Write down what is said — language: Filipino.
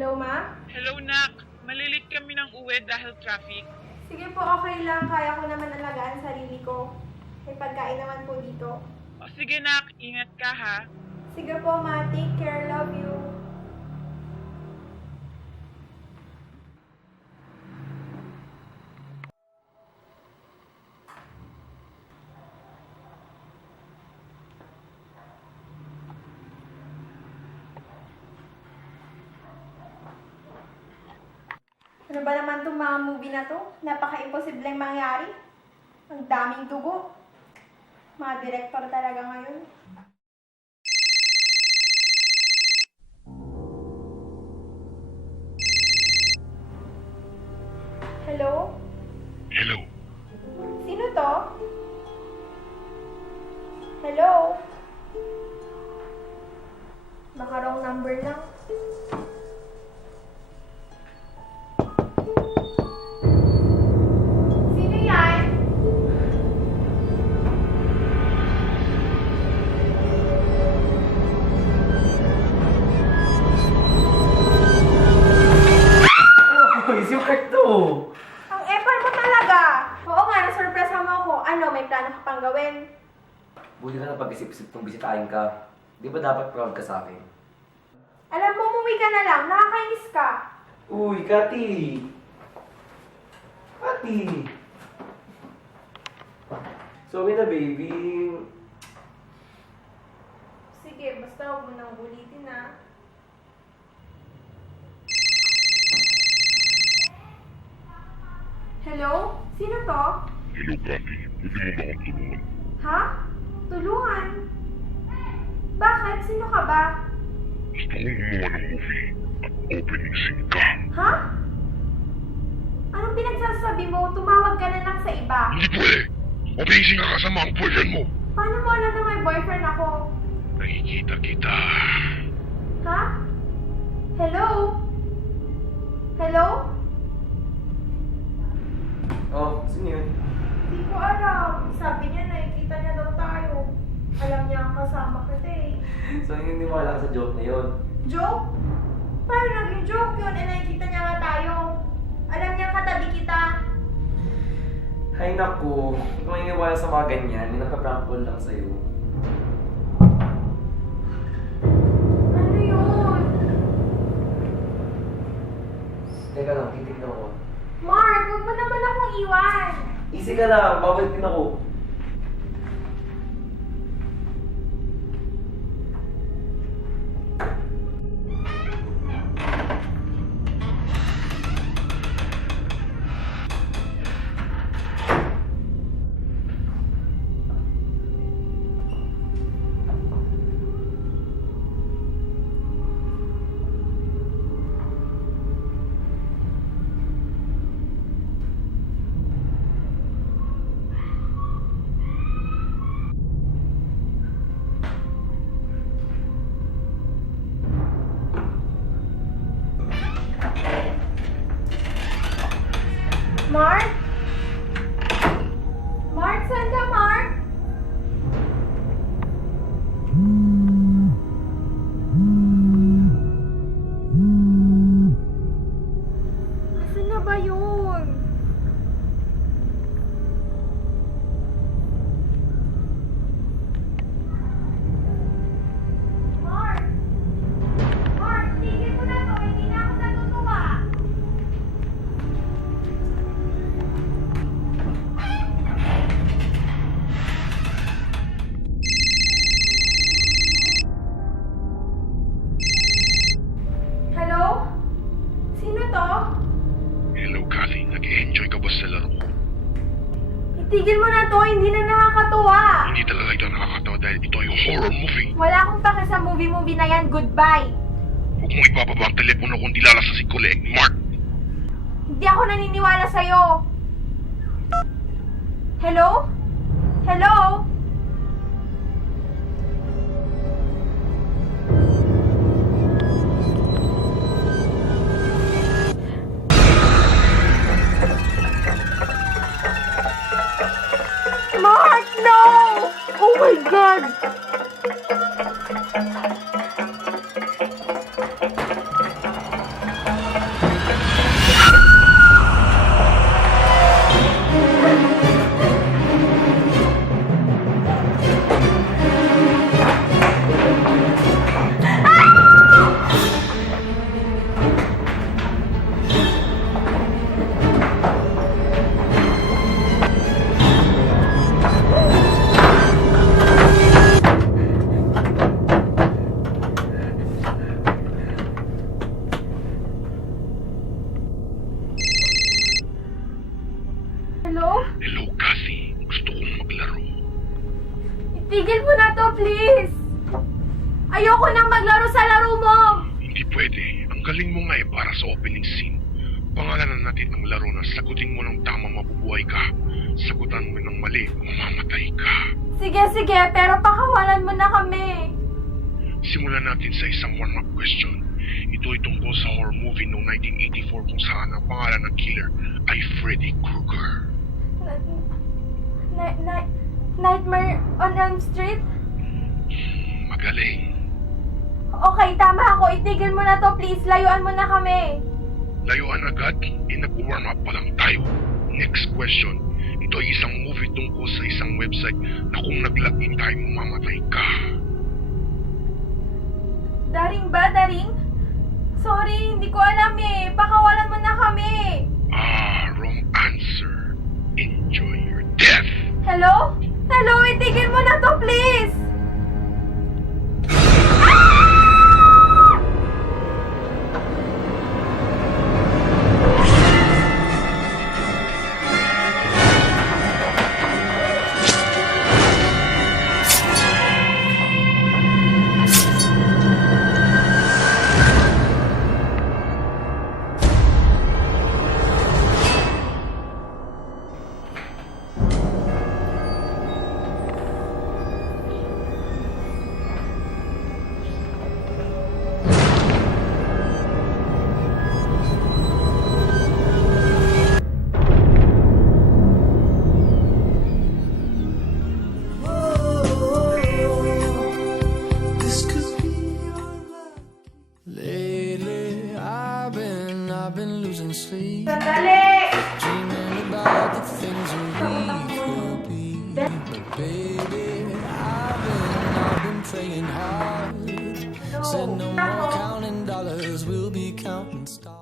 Hello, ma? Hello, Nak. Malilit kami ng uwi dahil traffic. Sige po, okay lang. Kaya ko naman alagaan sarili ko. May pagkain naman po dito. O sige, Nak. Ingat ka, ha? Sige po, ma. Take care. Love you. Ano ba naman itong mga movie na to? Napaka-imposibleng mangyari. Ang daming dugo. Mga director talaga ngayon. Hello? Hello. Sino to? Hello? Baka wrong number lang. Sino yan? Uy, si Mark to! Ang epal mo talaga! Oo nga, nasurpresa mo ako. Ano, may plano ka pang gawin? Buti na napag-isip-isip kung bisitahin ka. Di ba dapat proud ka sa akin? Alam mo, umuwi ka na lang. Nakakainis ka. Uy, Kati! Kati! Sorry na, baby. Sige, basta huwag mo nang ulitin na. Hello? Sino to? Hello, Kati. Pwede mo ba akong tulungan? Ha? Tulungan? Bakit? Sino ka ba? Gusto kong gumawa ng movie at opening scene ka. Ha? Anong pinagsasabi mo? Tumawag ka na lang sa iba. Hindi pwede! Opening scene ka kasama ang boyfriend mo! Paano mo alam na may boyfriend ako? Nakikita kita. Ha? Hello? Hello? Oh, sino yun? Hindi ko alam. Sabi niya, nakikita niya daw tayo. Alam niya ang kasama kita eh. So, niniwala ka sa joke na yun. Joke? Paano naging joke yun? Eh, nakikita niya nga tayo. Alam niya katabi kita. Hay naku, hindi ko maniniwala sa mga ganyan. May nagpa-prank call lang sa'yo. Ano yun? Teka lang, titignan ko. Mark, huwag mo naman akong iwan. Easy ka lang, babalik din ako. Mark? Mark, saan ka, Mark? Asan na ba yun? Mark! Mark, tigil mo na to. Hindi na ako natutuwa. Hello? Sino to? Hello, Kati. Nag-enjoy ka ba sa laro? Itigil mo na to, hindi na nakakatuwa. Hindi talaga ito nakakatawa dahil ito ay horror movie. Wala akong pake sa movie na yan. Goodbye. Huwag mong ipapaba ang telepono kung di lalasasin ko ulit. Mark! Hindi ako naniniwala sa'yo. Hello? Hello? Mark, no! Oh my God! please! Ayoko nang maglaro sa laro mo! Hindi pwede. Ang galing mo nga eh para sa opening scene. Pangalanan natin ang laro na sagutin mo ng tama mabubuhay ka. Sagutan mo ng mali, mamamatay ka. Sige, pero pakawalan mo na kami. Simulan natin sa isang warm-up question. Ito ay tungkol sa horror movie noong 1984 kung saan ang pangalan ng killer ay Freddy Krueger. Nightmare on Elm Street? Magaling. Okay, tama ako. Itigil mo na to, please. Layuan mo na kami. Layuan agad, nag-warm up pa lang tayo. Next question. Ito ay isang movie tungkol sa isang website na kung nag-login tayo, mamamatay ka. Daring ba, Daring? Sorry, hindi ko alam eh. Pakawalan mo na kami. Wrong answer. Enjoy your death. Hello? Hello, itigil mo na to, please. This could be your luck. Lately, I've been losing sleep, Sandali! dreaming about the things that we could be. But baby, I've been praying hard. Said no more counting dollars, we'll be counting stars.